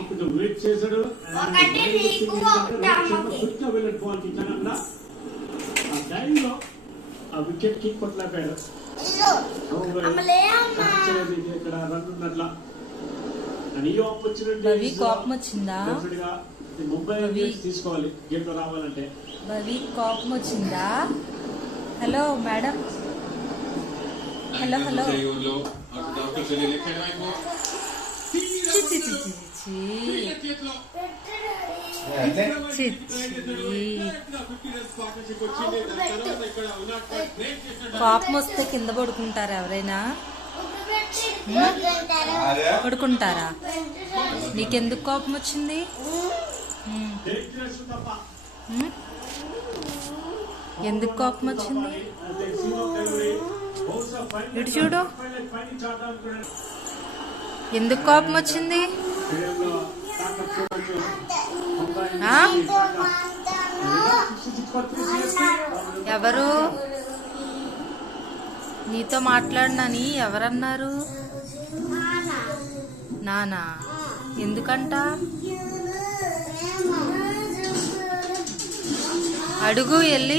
ఇప్పుడు వెయిట్ చేశాడు. ఒకటి నీకు, ఒకటి అమ్మకి. క్విక్గా వెళ్ళిన బాల్ ఇచ్చానన్న ఆ టైంలో ఆ వికెట్కి అమ్మా. ఇక్కడ రన్ అని ఆపర్చునిటీ కోపం వచ్చిందా? ముంబై తీసుకోవాలి. గేమ్లో రావాలంటే. రవి కోపం వచ్చిందా? హలో మేడం హలో హలో కోపం వస్తే కింద పడుకుంటారా ఎవరైనా? పడుకుంటారా? నీకెందుకు కోపం వచ్చింది. ఎందుకు కోపం వచ్చింది? ఇటు చూడు. ఎందుకు కోపం వచ్చింది? ఎవరు? నీతో మాట్లాడినని ఎవరన్నారు? నానా. ఎందుకంట? అడుగు వెళ్ళి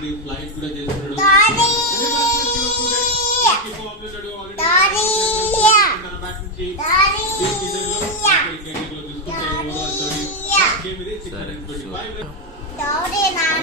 చెప్పుకుంటారు. ఫ్లైట్ కూడా చేస్తున్నాడు. ఆప్షన్